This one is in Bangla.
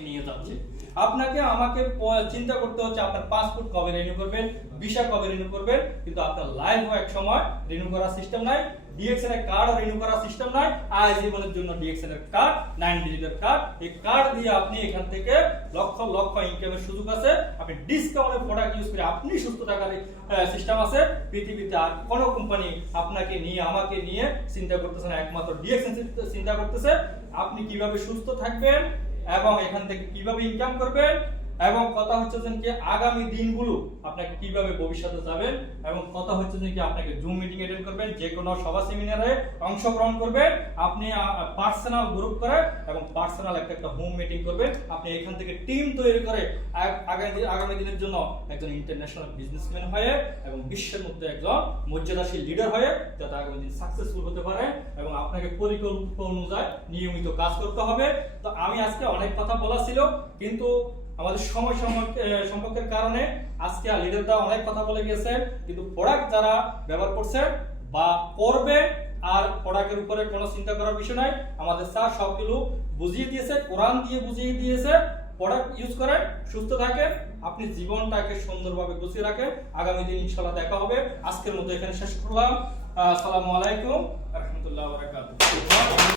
নিয়ে যাচ্ছে। আপনাকে আমাকে চিন্তা করতে হচ্ছে আপনার পাসপোর্ট কবে রিনিউ করবেন, ভিসা কবে রিনিউ করবেন, কিন্তু আপনার লাইফ এক সময় রিনিউ করার সিস্টেম নাই, ডিএক্সএন এর কার্ড রিনিউ করার সিস্টেম নাই। আজীবনের জন্য ডিএক্সএন এর কার্ড 9 ডিজিটের কার্ড, এই কার্ড দিয়ে আপনি এখান থেকে লক্ষ লক্ষ ইনকামের সুযোগ আছে। আপনি ডিসকাউন্টের প্রোডাক্ট ইউজ করে আপনি সুস্থ থাকার সিস্টেম আছে। পৃথিবীতে আর কোনো কোম্পানি আপনাকে নিয়ে আমাকে নিয়ে চিন্তা করতেছে না, একমাত্র ডিএক্সএন চিন্তা করতেছে আপনি কিভাবে সুস্থ থাকবেন এবং এখান থেকে কিভাবে ইনকাম করবেন, এবং কথা হচ্ছে যে কি আগামী দিনগুলো আপনাকে কিভাবে ভবিষ্যতে যাবেন, এবং কথা হচ্ছে যে কি আপনাকে জুম মিটিং অ্যাটেন্ড করবেন, যে কোনো সভা সেমিনারে অংশগ্রহণ করবেন, আপনি পার্সোনাল গ্রুপ করে এবং পার্সোনাল একটা হোম মিটিং করবেন। আপনি এখান থেকে টিম তৈরি করে আগামী দিনের জন্য একজন ইন্টারন্যাশনাল বিজনেসম্যান হয়ে এবং বিশ্বের মধ্যে একজন মর্যাদাশীল লিডার হয়ে যাতে আগামী দিন সাকসেসফুল হতে পারে। এবং আপনাকে পরিকল্পনা অনুযায়ী নিয়মিত কাজ করতে হবে। তো আমি আজকে অনেক কথা বলা ছিল, কিন্তু আমাদের সময় সম্পর্কের কারণে আজকে লিডাররা অনেক কথা বলে গেছে, কিন্তু প্রোডাক্ট যারা ব্যবহার করছে বা করবে আর প্রোডাক্টের উপরে কোনো চিন্তা করার বিষয় নাই। আমাদের স্যার সবগুলো বুঝিয়ে দিয়েছে, কোরআন দিয়ে বুঝিয়ে দিয়েছে। প্রোডাক্ট ইউজ করেন, সুস্থ থাকেন, আপনি জীবনটাকে সুন্দরভাবে গুছিয়ে রাখেন। আগামী দিন ইনশাআল্লাহ দেখা হবে। আজকের মতো এখানে শেষ করলাম। আসসালামু আলাইকুম ওয়া রাহমাতুল্লাহি ওয়া বারাকাতুহু।